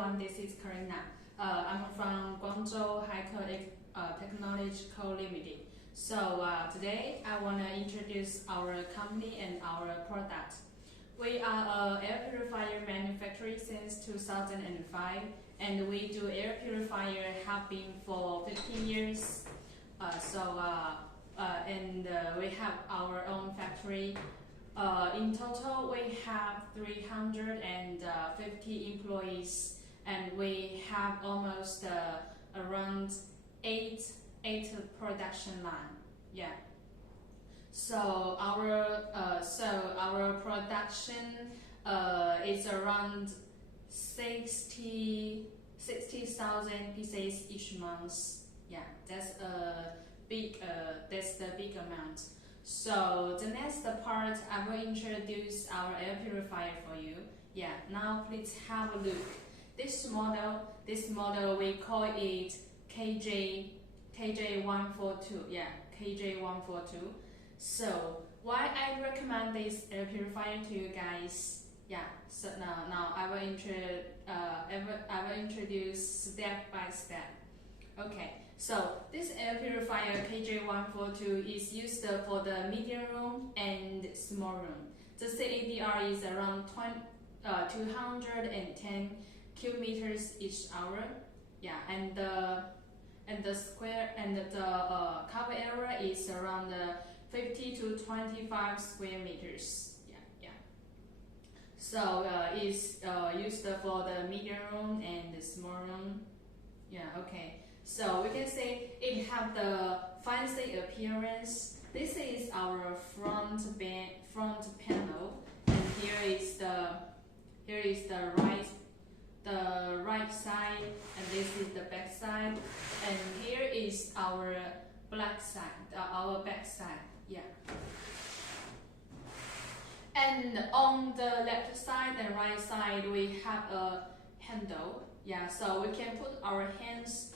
everyone, this is Karina. I'm from Guangzhou Technological Limited. So today I want to introduce our company and our product. We are an air purifier manufacturer since 2005, and we do air purifier have been for 15 years. We have our own factory. In total, we have 350 employees, and we have almost around eight production line. Yeah. So our production is around 60,000 pieces each month. Yeah, that's the big amount. So the next part, I will introduce our air purifier for you. Yeah, now please have a look. This model we call it KJ142. Yeah, KJ142. So why I recommend this air purifier to you guys? Yeah. So now I will introduce step by step. Okay. So this air purifier KJ142 is used for the medium room and small room. The CADR is around 210 cubic meters each hour. Yeah, and the cover area is around 50 to 25 square meters. Yeah. So it's used for the medium room and the small room. Yeah. Okay. So we can say it have the fancy appearance. This is our front panel, and here is the right side, and this is the back side, and here is our back side. Yeah. And on the left side and right side we have a handle. Yeah, so we can put our hands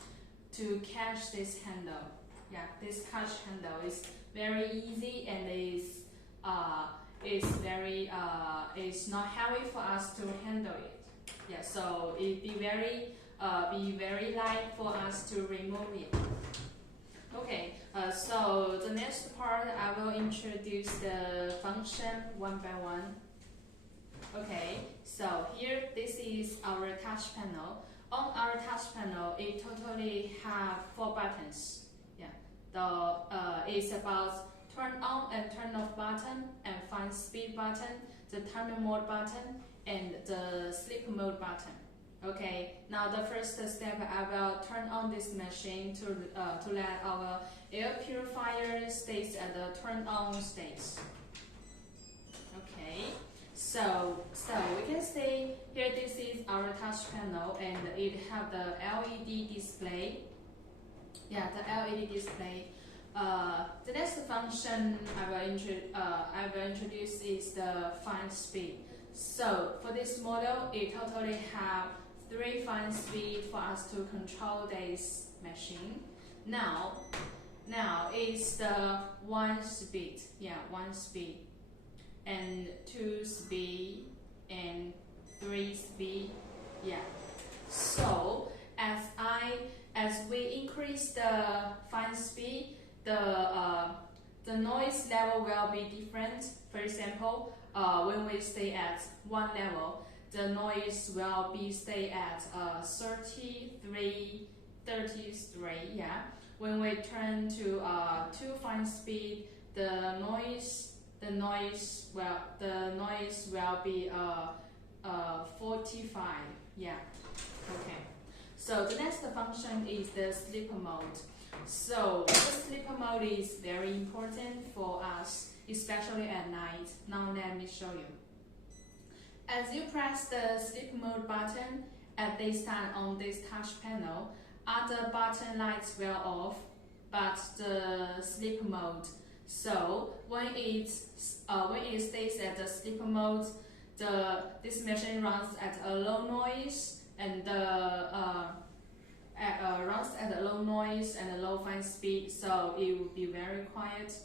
to catch this handle. Yeah, this catch handle is very easy and is not heavy for us to handle it. Yeah, so it be very light for us to remove it. Okay, so the next part I will introduce the function one by one. Okay, so here this is our touch panel. On our touch panel, it totally have 4 buttons. Yeah, it's about turn on and turn off button, and fine speed button, the timer mode button, and the sleep mode button. Okay, now the first step, I will turn on this machine to let our air purifier stays at the turn on state. Okay. So we can see here this is our touch panel, and it have the LED display. Yeah, the LED display. The next function I will introduce is the fine speed. So for this model, it totally have 3 fine speed for us to control this machine. Now it's the 1 speed. Yeah, 1 speed. And 2 speed and 3 speed. Yeah. So as we increase the fine speed, the noise level will be different. For example, when we stay at 1 level, the noise will be stay at 33. Yeah. When we turn to 2 fine speed, the noise will be 45. Yeah. Okay. So the next function is the sleep mode. So the sleep mode is very important for us, especially at night. Now let me show you. As you press the sleep mode button at this time on this touch panel, other button lights will off, but the sleep mode. So when it stays at the sleep mode, this machine runs at a low noise and runs at a low noise and a low fine speed, so it will be very quiet.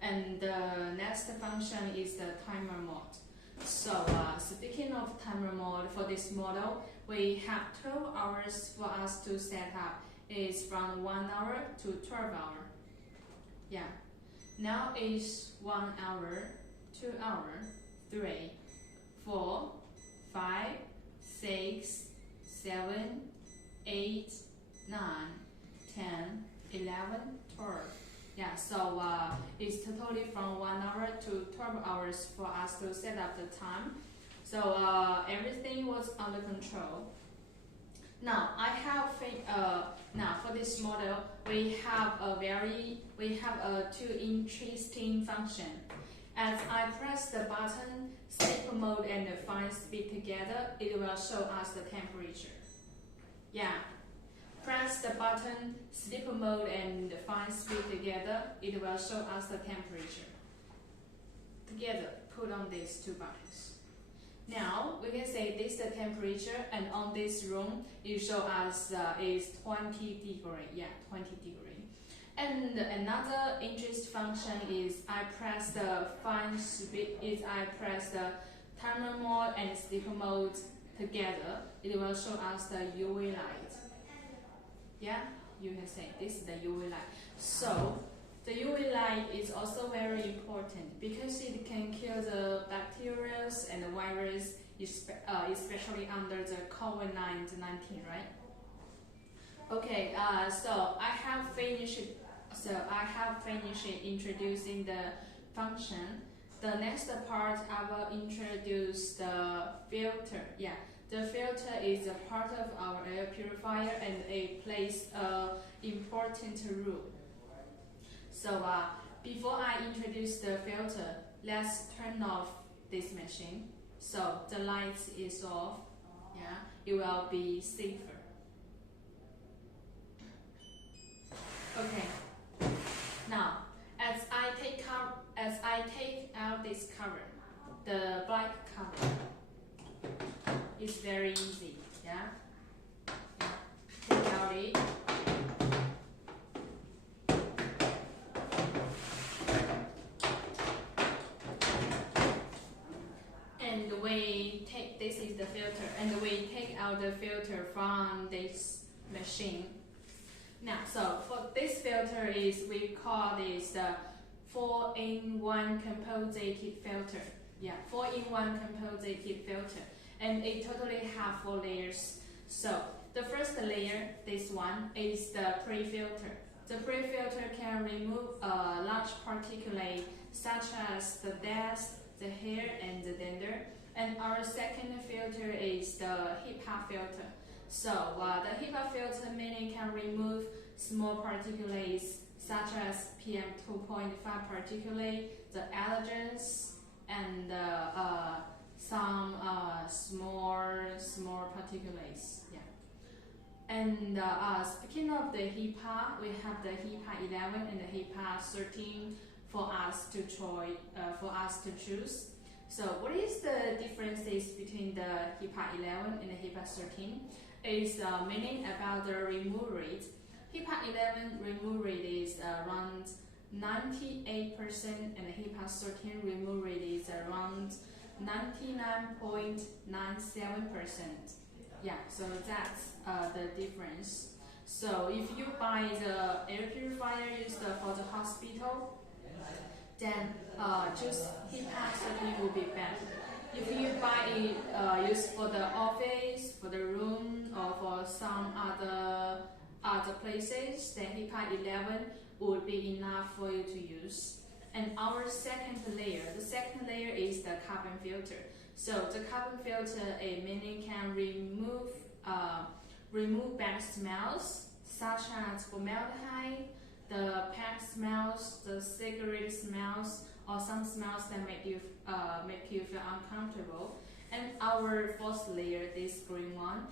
And the next function is the timer mode. So speaking of timer mode, for this model, we have 12 hours for us to set up. It's from 1 hour to 12 hours. Yeah. Now it's 1 hour, 2 hour, 3, 4, 5, 6, 7, 8, 9, 10, 11, 12. Yeah, so it's totally from 1 hour to 12 hours for us to set up the time. So everything was under control. Now now for this model we have two interesting function. As I press the button, sleep mode and the fine speed together, it will show us the temperature. Yeah. Press the button, sleep mode and the fine speed together, it will show us the temperature. Together, put on these two buttons. Now, we can say this is the temperature, and on this room, it shows us is 20 degree. Yeah, 20 degree. And another interesting function is I press the fine speed, I press the timer mode and sleep mode together, it will show us the UV light. Yeah, you can say this is the UV light. So the UV light is also very important because it can kill the bacteria and the virus, especially under the COVID-19, right? Okay, so I have finished introducing the function. The next part I will introduce the filter. Yeah. The filter is a part of our air purifier and it plays an important role. So before I introduce the filter, let's turn off this machine. So the lights is off. Yeah, it will be safer. Okay. Now, as I take out this cover, the black cover. It's very easy, yeah? Take out it. And this is the filter, and we take out the filter from this machine. Now, so for this filter we call this the 4-in-1 composited filter. Yeah, 4-in-1 composited filter. And it totally have 4 layers. So the first layer, this one, is the pre-filter. The pre-filter can remove large particulates such as the dust, the hair, and the dander. And our second filter is the HEPA filter. So the HEPA filter mainly can remove small particulates such as PM2.5 particulate, the allergens, and some small particulates. Yeah. And speaking of the HEPA, we have the HEPA 11 and the HEPA 13 for us to choose. So what is the differences between the HEPA 11 and the HEPA 13? It's meaning about the removal rate. HEPA 11 removal rate is around 98% and the HEPA 13 removal rate is around 99.97%. Yeah, so that's the difference. So if you buy the air purifier used for the hospital, then just HEPA 13 will be better. If you buy it used for the office, for the room, or for some other places, then HEPA 11 would be enough for you to use. And our second layer, is the carbon filter. So the carbon filter mainly can remove bad smells such as formaldehyde, the pack smells, the cigarette smells, or some smells that make you feel uncomfortable. And our fourth layer, this green one,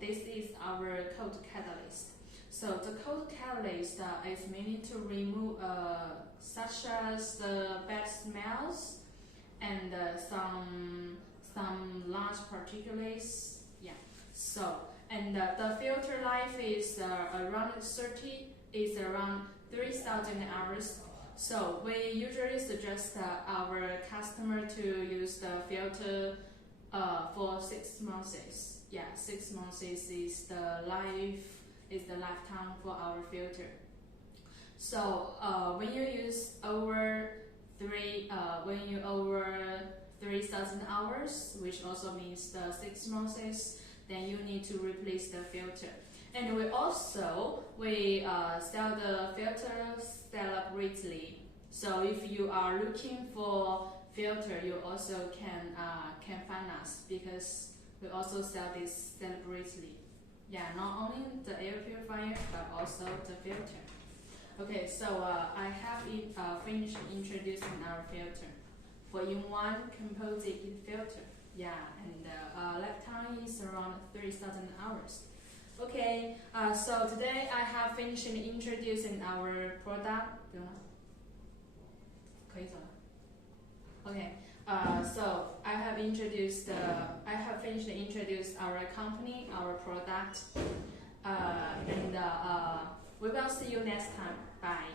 this is our cold catalyst. So the cold catalyst is mainly to remove such as the bad smells and some large particulates. Yeah. So and the filter life is around 30 is around 3,000 hours. So we usually suggest our customer to use the filter for 6 months. Yeah, 6 months is the lifetime for our filter. So when you use over 3,000 hours, which also means the 6 months, then you need to replace the filter. And we sell the filter separately. So if you are looking for filter, you also can find us, because we also sell this separately. Yeah, not only the air purifier but also the filter. Okay, so I have finished introducing our filter. 4-in-1 composite filter. Yeah, and lifetime is around 3,000 hours. Okay, so today I have finished introducing our product. Okay, so I have finished introduce our company, our product, and we will see you next time. Bye.